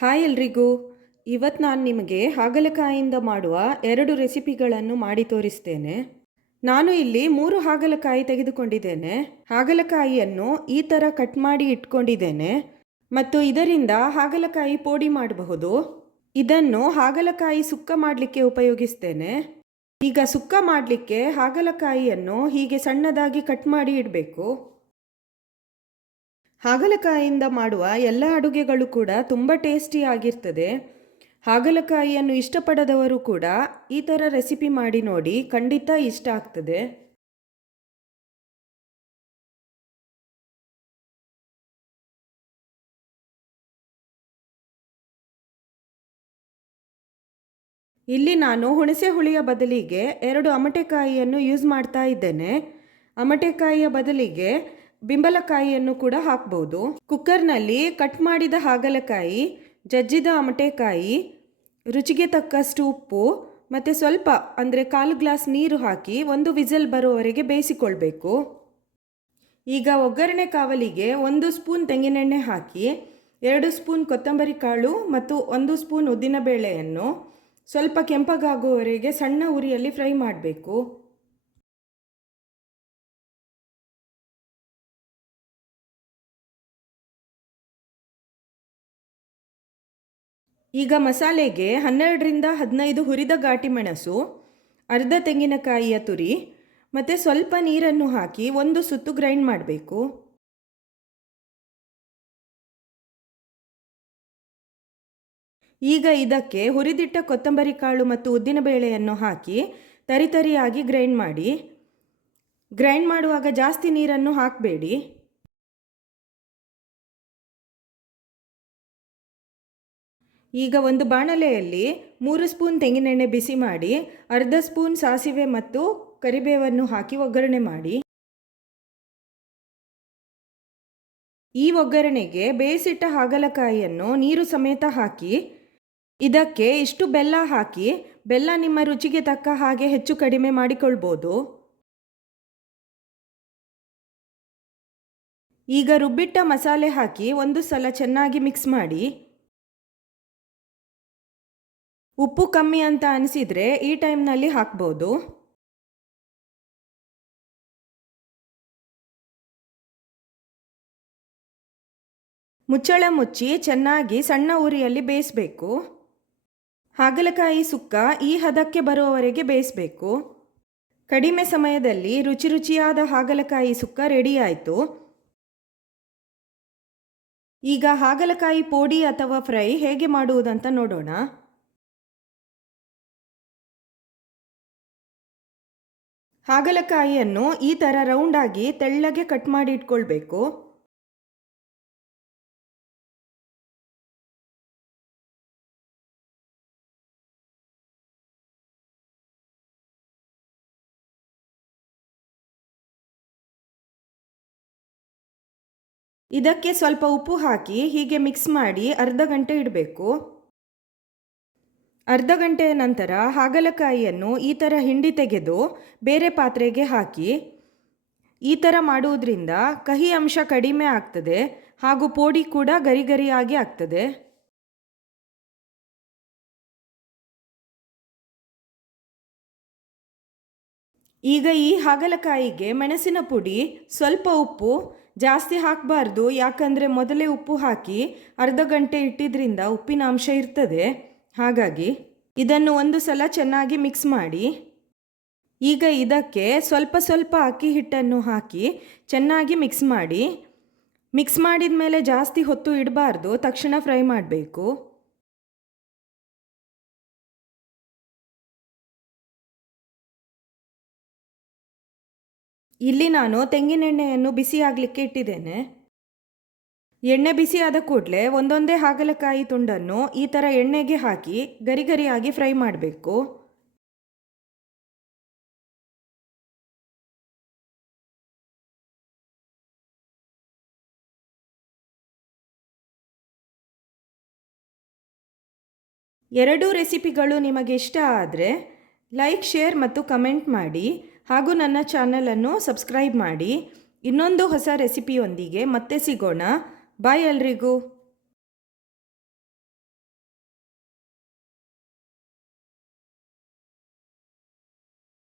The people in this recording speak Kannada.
ಹಾಯ್ ಎಲ್ರಿಗೂ. ಇವತ್ತು ನಾನು ನಿಮಗೆ ಹಾಗಲಕಾಯಿಯಿಂದ ಮಾಡುವ ಎರಡು ರೆಸಿಪಿಗಳನ್ನು ಮಾಡಿ ತೋರಿಸ್ತೇನೆ. ನಾನು ಇಲ್ಲಿ ಮೂರು ಹಾಗಲಕಾಯಿ ತೆಗೆದುಕೊಂಡಿದ್ದೇನೆ. ಹಾಗಲಕಾಯಿಯನ್ನು ಈ ಥರ ಕಟ್ ಮಾಡಿ ಇಟ್ಕೊಂಡಿದ್ದೇನೆ. ಮತ್ತು ಇದರಿಂದ ಹಾಗಲಕಾಯಿ ಪೋಡಿ ಮಾಡಬಹುದು. ಇದನ್ನು ಹಾಗಲಕಾಯಿ ಸುಕ್ಕ ಮಾಡಲಿಕ್ಕೆ ಉಪಯೋಗಿಸ್ತೇನೆ. ಈಗ ಸುಕ್ಕ ಮಾಡಲಿಕ್ಕೆ ಹಾಗಲಕಾಯಿಯನ್ನು ಹೀಗೆ ಸಣ್ಣದಾಗಿ ಕಟ್ ಮಾಡಿ ಇಡಬೇಕು. ಹಾಗಲಕಾಯಿಯಿಂದ ಮಾಡುವ ಎಲ್ಲ ಅಡುಗೆಗಳು ಕೂಡ ತುಂಬ ಟೇಸ್ಟಿ ಆಗಿರ್ತದೆ. ಹಾಗಲಕಾಯಿಯನ್ನು ಇಷ್ಟಪಡದವರು ಕೂಡ ಈ ಥರ ರೆಸಿಪಿ ಮಾಡಿ ನೋಡಿ ಖಂಡಿತ ಇಷ್ಟ ಆಗ್ತದೆ. ಇಲ್ಲಿ ನಾನು ಹುಣಸೆ ಹುಳಿಯ ಬದಲಿಗೆ ಎರಡು ಅಮಟೆಕಾಯಿಯನ್ನು ಯೂಸ್ ಮಾಡ್ತಾ ಇದ್ದೇನೆ. ಅಮಟೆಕಾಯಿಯ ಬದಲಿಗೆ ಬಿಂಬಲಕಾಯಿಯನ್ನು ಕೂಡ ಹಾಕ್ಬೋದು. ಕುಕ್ಕರ್ನಲ್ಲಿ ಕಟ್ ಮಾಡಿದ ಹಾಗಲಕಾಯಿ, ಜಜ್ಜಿದ ಅಮಟೆಕಾಯಿ, ರುಚಿಗೆ ತಕ್ಕಷ್ಟು ಉಪ್ಪು ಮತ್ತು ಸ್ವಲ್ಪ ಅಂದರೆ ಕಾಲು ಗ್ಲಾಸ್ ನೀರು ಹಾಕಿ ಒಂದು ವಿಸಲ್ ಬರುವವರೆಗೆ ಬೇಯಿಸಿಕೊಳ್ಬೇಕು. ಈಗ ಒಗ್ಗರಣೆ ಕಾವಲಿಗೆ ಒಂದು ಸ್ಪೂನ್ ತೆಂಗಿನೆಣ್ಣೆ ಹಾಕಿ, ಎರಡು ಸ್ಪೂನ್ ಕೊತ್ತಂಬರಿ ಕಾಳು ಮತ್ತು ಒಂದು ಸ್ಪೂನ್ ಉದ್ದಿನಬೇಳೆಯನ್ನು ಸ್ವಲ್ಪ ಕೆಂಪಗಾಗುವವರೆಗೆ ಸಣ್ಣ ಉರಿಯಲ್ಲಿ ಫ್ರೈ ಮಾಡಬೇಕು. ಈಗ ಮಸಾಲೆಗೆ ಹನ್ನೆರಡರಿಂದ ಹದಿನೈದು ಹುರಿದ ಘಾಟಿ ಮೆಣಸು, ಅರ್ಧ ತೆಂಗಿನಕಾಯಿಯ ತುರಿ ಮತ್ತು ಸ್ವಲ್ಪ ನೀರನ್ನು ಹಾಕಿ ಒಂದು ಸುತ್ತು ಗ್ರೈಂಡ್ ಮಾಡಬೇಕು. ಈಗ ಇದಕ್ಕೆ ಹುರಿದಿಟ್ಟ ಕೊತ್ತಂಬರಿ ಕಾಳು ಮತ್ತು ಉದ್ದಿನಬೇಳೆಯನ್ನು ಹಾಕಿ ತರಿತರಿಯಾಗಿ ಗ್ರೈಂಡ್ ಮಾಡಿ. ಗ್ರೈಂಡ್ ಮಾಡುವಾಗ ಜಾಸ್ತಿ ನೀರನ್ನು ಹಾಕಬೇಡಿ. ಈಗ ಒಂದು ಬಾಣಲೆಯಲ್ಲಿ ಮೂರು ಸ್ಪೂನ್ ತೆಂಗಿನೆಣ್ಣೆ ಬಿಸಿ ಮಾಡಿ, ಅರ್ಧ ಸ್ಪೂನ್ ಸಾಸಿವೆ ಮತ್ತು ಕರಿಬೇವನ್ನು ಹಾಕಿ ಒಗ್ಗರಣೆ ಮಾಡಿ. ಈ ಒಗ್ಗರಣೆಗೆ ಬೇಯಿಸಿಟ್ಟ ಹಾಗಲಕಾಯಿಯನ್ನು ನೀರು ಸಮೇತ ಹಾಕಿ, ಇದಕ್ಕೆ ಇಷ್ಟು ಬೆಲ್ಲ ಹಾಕಿ, ಬೆಲ್ಲ ನಿಮ್ಮ ರುಚಿಗೆ ತಕ್ಕ ಹಾಗೆ ಹೆಚ್ಚು ಕಡಿಮೆ ಮಾಡಿಕೊಳ್ಬೋದು. ಈಗ ರುಬ್ಬಿಟ್ಟ ಮಸಾಲೆ ಹಾಕಿ ಒಂದು ಸಲ ಚೆನ್ನಾಗಿ ಮಿಕ್ಸ್ ಮಾಡಿ. ಉಪ್ಪು ಕಮ್ಮಿ ಅಂತ ಅನಿಸಿದರೆ ಈ ಟೈಮ್ನಲ್ಲಿ ಹಾಕ್ಬೋದು. ಮುಚ್ಚಳ ಮುಚ್ಚಿ ಚೆನ್ನಾಗಿ ಸಣ್ಣ ಉರಿಯಲ್ಲಿ ಬೇಯಿಸಬೇಕು. ಹಾಗಲಕಾಯಿ ಸುಕ್ಕ ಈ ಹದಕ್ಕೆ ಬರುವವರೆಗೆ ಬೇಯಿಸಬೇಕು. ಕಡಿಮೆ ಸಮಯದಲ್ಲಿ ರುಚಿ ರುಚಿಯಾದ ಹಾಗಲಕಾಯಿ ಸುಕ್ಕ ರೆಡಿ ಆಯಿತು. ಈಗ ಹಾಗಲಕಾಯಿ ಪೋಡಿ ಅಥವಾ ಫ್ರೈ ಹೇಗೆ ಮಾಡುವುದಂತ ನೋಡೋಣ. ಹಾಗಲಕಾಯಿಯನ್ನು ಈ ಥರ ರೌಂಡಾಗಿ ತೆಳ್ಳಗೆ ಕಟ್ ಮಾಡಿ ಇಟ್ಕೊಳ್ಬೇಕು. ಇದಕ್ಕೆ ಸ್ವಲ್ಪ ಉಪ್ಪು ಹಾಕಿ ಹೀಗೆ ಮಿಕ್ಸ್ ಮಾಡಿ ಅರ್ಧ ಗಂಟೆ ಇಡಬೇಕು. ಅರ್ಧ ಗಂಟೆಯ ನಂತರ ಹಾಗಲಕಾಯಿಯನ್ನು ಈ ಥರ ಹಿಂಡಿ ತೆಗೆದು ಬೇರೆ ಪಾತ್ರೆಗೆ ಹಾಕಿ, ಈ ಥರ ಮಾಡುವುದರಿಂದ ಕಹಿ ಅಂಶ ಕಡಿಮೆ ಆಗ್ತದೆ ಹಾಗೂ ಪೋಡಿ ಕೂಡ ಗರಿ ಗರಿಯಾಗಿ ಆಗ್ತದೆ. ಈಗ ಈ ಹಾಗಲಕಾಯಿಗೆ ಮೆಣಸಿನ ಪುಡಿ, ಸ್ವಲ್ಪ ಉಪ್ಪು ಜಾಸ್ತಿ ಹಾಕಬಾರ್ದು, ಯಾಕಂದರೆ ಮೊದಲೇ ಉಪ್ಪು ಹಾಕಿ ಅರ್ಧ ಗಂಟೆ ಇಟ್ಟಿದ್ರಿಂದ ಉಪ್ಪಿನ ಅಂಶ ಇರ್ತದೆ. ಹಾಗಾಗಿ ಇದನ್ನು ಒಂದು ಸಲ ಚೆನ್ನಾಗಿ ಮಿಕ್ಸ್ ಮಾಡಿ, ಈಗ ಇದಕ್ಕೆ ಸ್ವಲ್ಪ ಸ್ವಲ್ಪ ಅಕ್ಕಿ ಹಿಟ್ಟನ್ನು ಹಾಕಿ ಚೆನ್ನಾಗಿ ಮಿಕ್ಸ್ ಮಾಡಿ, ಮಿಕ್ಸ್ ಮಾಡಿದ ಮೇಲೆ ಜಾಸ್ತಿ ಹೊತ್ತು ಇಡಬಾರ್ದು, ತಕ್ಷಣ ಫ್ರೈ ಮಾಡಬೇಕು. ಇಲ್ಲಿ ನಾನು ತೆಂಗಿನೆಣ್ಣೆಯನ್ನು ಬಿಸಿ ಆಗಲಿಕ್ಕೆ ಇಟ್ಟಿದ್ದೇನೆ. ಎಣ್ಣೆ ಬಿಸಿ ಆದ ಕೂಡಲೇ ಒಂದೊಂದೇ ಹಾಗಲಕಾಯಿ ತುಂಡನ್ನು ಈ ಥರ ಎಣ್ಣೆಗೆ ಹಾಕಿ ಗರಿ ಗರಿಯಾಗಿ ಫ್ರೈ ಮಾಡಬೇಕು. ಎರಡೂ ರೆಸಿಪಿಗಳು ನಿಮಗೆ ಇಷ್ಟ ಆದರೆ ಲೈಕ್, ಶೇರ್ ಮತ್ತು ಕಮೆಂಟ್ ಮಾಡಿ ಹಾಗೂ ನನ್ನ ಚಾನಲನ್ನು ಸಬ್ಸ್ಕ್ರೈಬ್ ಮಾಡಿ. ಇನ್ನೊಂದು ಹೊಸ ರೆಸಿಪಿಯೊಂದಿಗೆ ಮತ್ತೆ ಸಿಗೋಣ. ಬಾಯ್ ಎಲ್ರಿಗೂ